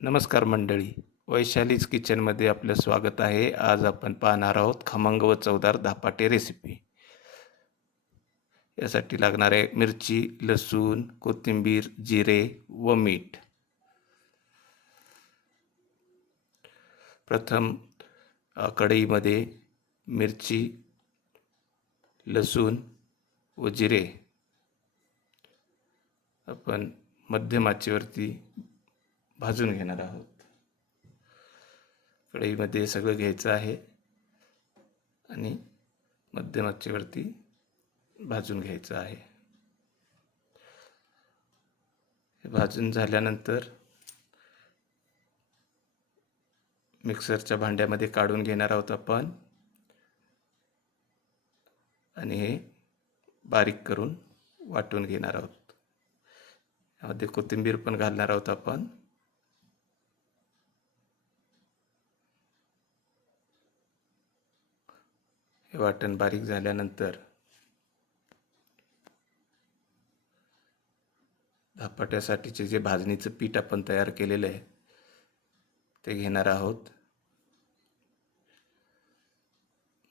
नमस्कार मंडळी, वैशालीज किचनमध्ये आपलं स्वागत आहे. आज आपण पाहणार आहोत खमंग व चवदार धपाटे रेसिपी. यासाठी लागणारे मिरची, लसूण, कोथिंबीर, जिरे व मीठ. प्रथम कढईमध्ये मिरची, लसूण व जिरे आपण मध्यम आचेवरती भाजून घेणार आहोत. कढईमध्ये सगळं घ्यायचं आहे आणि मध्यम आचेवरती भाजून घ्यायचं आहे. हे भाजून झाल्यानंतर मिक्सरच्या भांड्यामध्ये काढून घेणार आहोत आपण आणि हे बारीक करून वाटून घेणार आहोत. यामध्ये कोथिंबीर पण घालणार आहोत आपण. हे वाटण बारीक झाल्यानंतर धपाट्यासाठीचे जे भाजणीचं पीठ आपण तयार केलेलं आहे ते घेणार आहोत.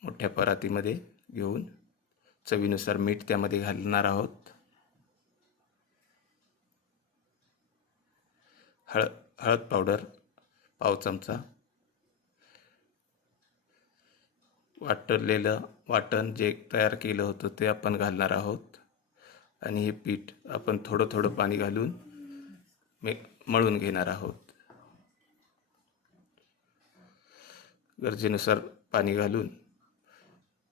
मोठ्या परातीमध्ये घेऊन चवीनुसार मीठ त्यामध्ये घालणार आहोत. हळद पावडर पाव चमचा. वाटलेलं वाटण जे तयार केलं होतं ते आपण घालणार आहोत आणि हे पीठ आपण थोडं थोडं पाणी घालून मळून घेणार आहोत. गरजेनुसार पाणी घालून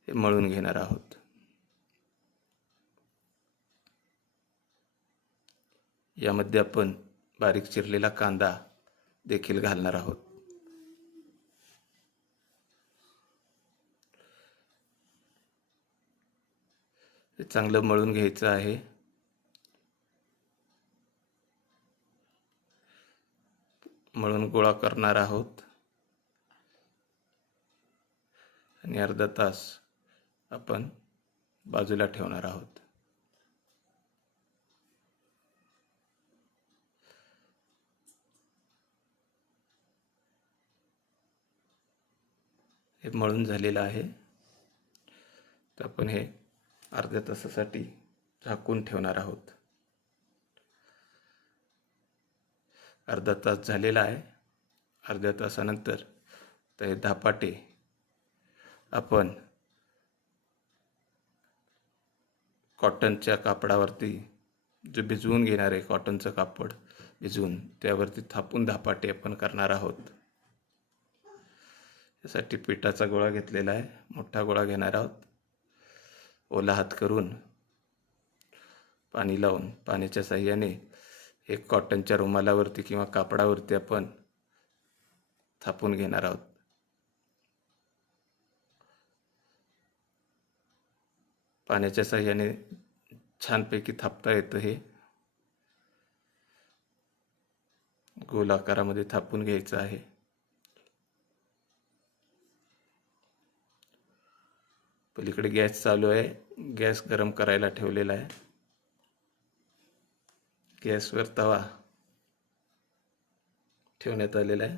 हे मळून घेणार आहोत. यामध्ये आपण बारीक चिरलेला कांदा देखील घालणार आहोत. हे चांगलं मळून घ्यायचं आहे. मळून गोळा करणार आहोत आणि अर्धा तास आपण बाजूला ठेवणार आहोत. हे मळून झालेलं आहे. तर आपण हे अर्ध्या तासासाठी झाकून ठेवणार आहोत. अर्धा तास झालेला आहे. अर्ध्या तासानंतर तर हे धपाटे आपण कॉटनच्या कापडावरती जे भिजवून घेणार आहे, कॉटनचं कापड भिजवून त्यावरती थापून धपाटे आपण करणार आहोत. यासाठी पिठाचा गोळा घेतलेला आहे. मोठा गोळा घेणार आहोत. ओला हात करून पाणी लावून पाण्याच्या साहाय्याने एक कॉटनच्या रुमालावरती किंवा कापडावरती आपण थापून घेणार आहोत. पाण्याच्या साहाय्याने छानपैकी थापता येतं. हे गोल आकारामध्ये थापून घ्यायचं आहे. पलीकडे गॅस चालू आहे. गॅस गरम करायला ठेवलेला आहे. गॅसवर तवा ठेवण्यात आलेला आहे.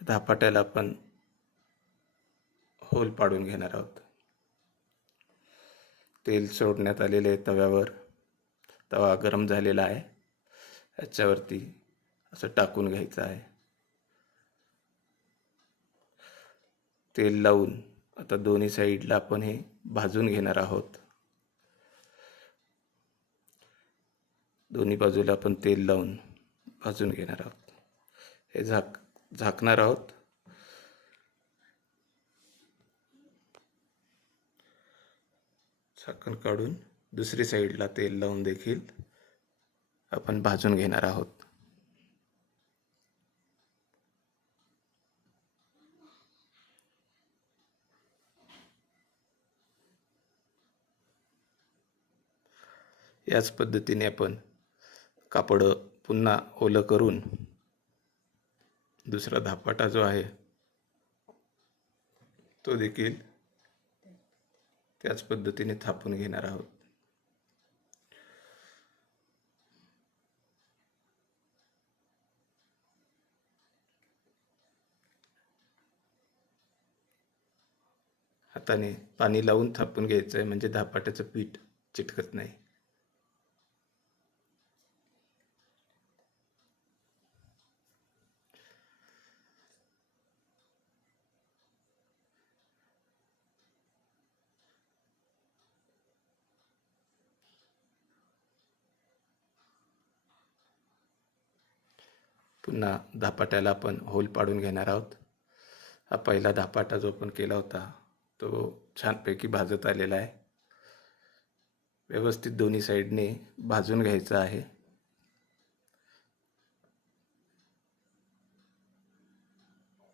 धपाट्याला आपण होल पाडून घेणार आहोत. तेल सोडण्यात आलेले आहे तव्यावर. तवा गरम झालेला आहे. याच्यावरती असं टाकून घ्यायचं आहे. तेल लावून आता दोन्ही साईडला आपण हे भाजून घेणार आहोत. दोन्ही बाजूला आपण तेल लावून भाजून घेणार आहोत. हे झाकणार आहोत. झाकण काढून दुसरी साईडला तेल लावून देखील आपण भाजून घेणार आहोत. याच पद्धतीने आपण कापड पुन्हा ओलं करून दुसरा धपाटा जो आहे तो देखील त्याच पद्धतीने थापून घेणार आहोत. हाताने पाणी लावून थापून घ्यायचं आहे, म्हणजे धपाट्याचं पीठ चिटकत नाही. पुन्हा धपाट्याला आपण होल पाडून घेणार आहोत. हा पहिला धपाटा जो आपण केला होता तो छानपैकी भाजत आलेला आहे. व्यवस्थित दोन्ही साईडने भाजून घ्यायचा आहे.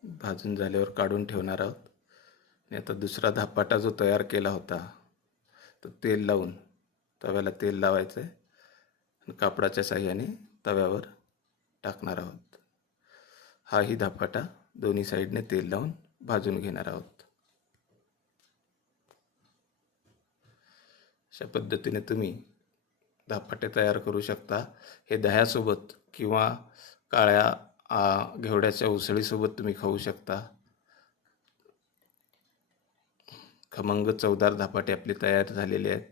भाजून झाल्यावर काढून ठेवणार आहोत. आणि आता दुसरा धपाटा जो तयार केला होता तो तेल लावून तव्याला तेल लावायचं आहे आणि कापडाच्या साहाय्याने तव्यावर टाकणार आहोत. हाही धपाटा दोन्ही साईडने तेल लावून भाजून घेणार आहोत. अशा पद्धतीने तुम्ही धपाटे तयार करू शकता. हे दह्यासोबत किंवा काळ्या घेवड्याच्या उसळीसोबत तुम्ही खाऊ शकता. खमंग चवदार धपाटे आपले तयार झालेले आहेत.